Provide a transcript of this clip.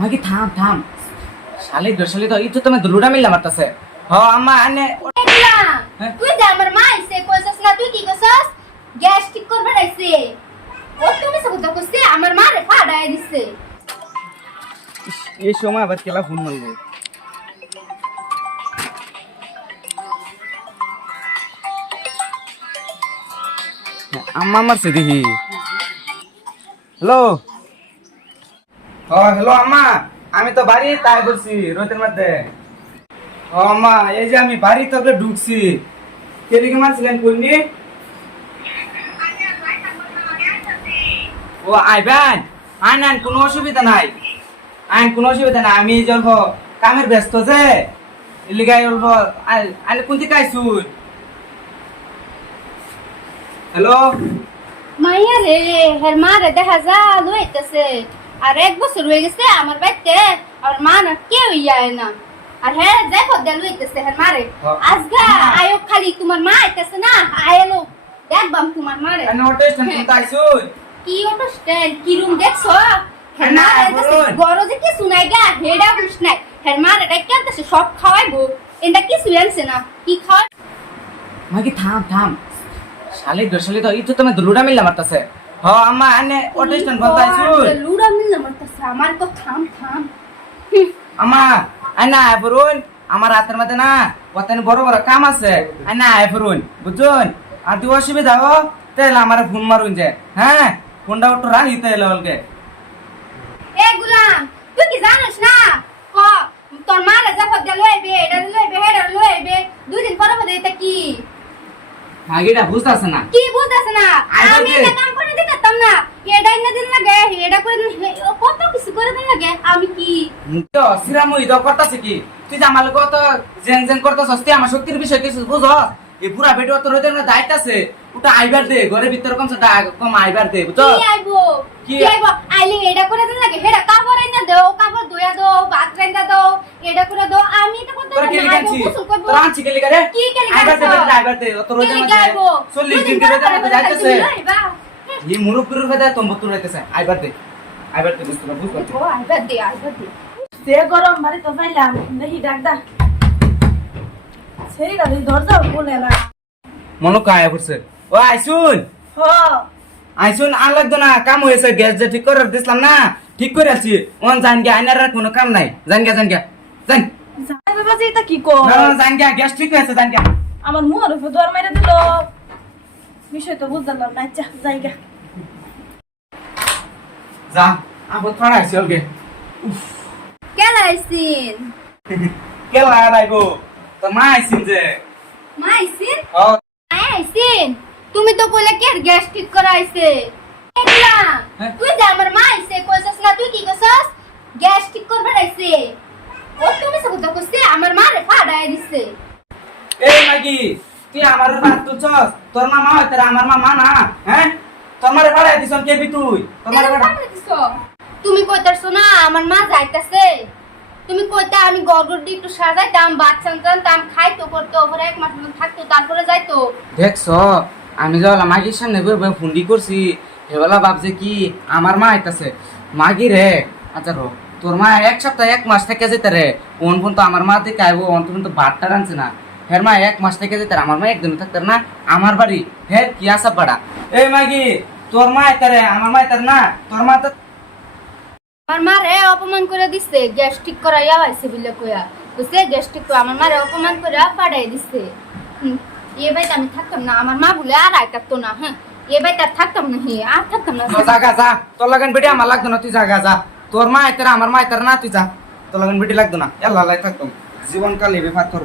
মাগি থাম থাম। শালি দশালি তো ইতো তুমি দুলুটা মিললাম মারতাছে। হ আম্মা আনে। হ্যাঁ? তুই যে আমার মা আইছে কইছস না তুই কি কইছস? গ্যাস ঠিক করবে আইছে ও তুমি সব তো কইছে আমার মা রে ফাড়াই দিছে এই সময় আবার কেলা ফোন মারবো আম্মা মারছে দেখি। হ্যালো। ও, হ্যালো আম্মা, আমি তো বাড়ি তাই বলছি, রোদের মধ্যে। ও আম্মা, এই যে আমি বাড়ি তবে ঢুকছি। কেদিকে মারছিলেন কোননি ও, আইবেন। আইন আইন, কোনো অসুবিধা নাই। আইন, কোনো অসুবিধা নাই, আমি জলব কামের ব্যস্ত যে। লিগাই বলব আইন কোন দিকে আইসুন? হ্যালো? মাইয়া রে, হের মা রে, দেখা যা লইতেছে আর এক বছর হয়ে গেছে আমার বাড়িতে আর মা না কেউ ইয়া না। আর হ্যাঁ দেখো দেল লইতেছে হের মা রে হ্যাঁ। আজগা আয়ো খালি তোমার মা আইতেছে না আয়লো। দেখবাম তোমার মা রে আইন অটো স্ট্যান্ড কোন আইসুন? কি অটো স্ট্যান্ড কি রুম দেখছ? মা না। গরজে কি শুনাই গা হেডা বুঝ নাই। হের মা রে ডাইকাতেছে সব খাওয়াইবো। এটা কি শুয়ানছে না। কি খাওয়াই মাগি থাম থাম। শালি দশালি তো ইতো তুমি দুলুটা মিললাম মারতাছে। হ আম্মা আনে অটো স্ট্যান্ড কোন আইসুন লুড়া মিললে মারতেছে আমার তো থাম থাম। আমা আইনা আইফরুন আমার হাতের মধ্যে না কতদিন বড় বড় কাম আছে। আইনা আইফরুন বুঝুন? আর তুই অসুবিধা হো তাহলে আমার ফোন মারুন যে হ্যাঁ? ফোনটা একটু রাখি তাহলে অলকে এ গুলাম তুই কি জানিস না? ক তোর মা রে যখন দে লইবে এটা লইবে হেডা লইবে দুই দিন পরে পরে কি? আগেটা বুঝতেছে না। কি বুঝতেছ না? আমি এটা কাম করে দিতাম না। এটা ইনা দিন লাগে এটা করে দিন কত কিছু করে দিন লাগে আমি কি? তো সিরামুই তো করতেছে কি? তুই যে আমার তো জেন জেন করতেছস তুই আমার শক্তির বিষয় কিছু বুঝ এই পুরা ভিডিও তোর ওদের দায়িত্ব আছে। ওটা আইবার দে ঘরের ভিতরে কম সেটা কম আইবার দে বুঝছ? কি আইবো? কি? আইবো? আইলে এটা করে দিন লাগে হেডা কাপড় এনে দাও কাপড় ধুয়া দাও ভাত রান্না দাও এটা করে দাও আমি এটা করতে পারি না আইবো গোসল করব। তোরা আনছি কে লিখা রে কি কে লিখা আইবার দে আইবার দে তোর কি চল্লিশ দিন দুদিন করে পরে এই মুরুব্বির ভেদা তোম্বতুর হইতেছে আইবার দে। আইবার দে বুঝতে না বুঝতে ও আইবার দে আইবার দে। সে গরম বাড়ি তো পাইলাম দেখি ডাক সেই গাড়ি দরজা বলে না। মনো কায়া করছে। ও আইসুন। হ। আইসুন আর লাগতো না কাম হয়েছে গ্যাস যে ঠিক করে দিছিলাম না ঠিক করে আছি। ওন জান গিয়া আইনার কোনো কাম নাই। জান গিয়া জান। গিয়া জান জানি বাবা এটা কি কো না, জান গিয়া গ্যাস ঠিক হয়েছে জান গিয়া আমার মুহর উপর দর মেরে দিল। বিষয় তো বুঝলাম না আচ্ছা জায়গা। যা আবার থাড়া আইছি ওকে কেলা আইছিন কেলা আইবো তো মা আইছিন যে। মা আইছিন ও আয় আইছিন তুমি তো কইলে কে গ্যাস ঠিক করা আইছে হ্যাঁ? তুই যে আমার মা আইছে কইছস না তুই কি কইছস? গ্যাস ঠিক করবে আইছে ও তুমি সব তো কইছে আমার মা রে ফাড়াই দিছে। এই মাগি তুই আমার বাত তুলছস? তোর মামা হয় তোর আমার মামা না হ্যাঁ? তুই? তোর মারে এরকম ভাড়া ফাড়াই দিছো? তুমি কইতাছো না আমার মা যাইতাছে। তুমি কইতা আমি গড়গড়ি একটু সাজাইতাম বাচ্চা টানতাম খাইতো করতো ওপরে এক মাস থাকতো তারপরে যাইতো। দেখছ আমি যখন মাগির সামনে বই বই ফুন্ডি করছি হেবেলা ভাবছে কি আমার মা আইতাছে। মাগি রে আচ্ছা রো তোর মা এক সপ্তাহ এক মাস থেকে যেতে রে কোন ফোন তো আমার মা থেকে আইবো অন তুমি তো ভাতটা রানছে না। হের মা এক মাস থেকে যেতে আমার মা একদিন থাকতে না আমার বাড়ি হের কি আসা পাড়া। এই মাগি তোর মা আইতারে আমার মা আইতার না তোর মা তো আমার মারে অপমান করে দিছে গ্যাস ঠিক করাইয়া হয়েছে বলে কইয়া। বুঝছে? গ্যাস ঠিক করে আমার মারে অপমান করে পাঠাই দিছে। এ বাড়িতে আমি থাকতাম না আমার মা বলে আর আই থাকতো না হ্যাঁ? এ বাড়িতে আর থাকতাম না হে আর থাকতাম না। জাগা যা তোর লাগান বেটি আমার লাগতো না তুই জাগা যা। তোর মা আইতারে আমার মা আইতারে না তুই যা। তোর লাগান বেটি লাগতো না এল্লা লাই থাকতাম জীবনকাল ফাত করব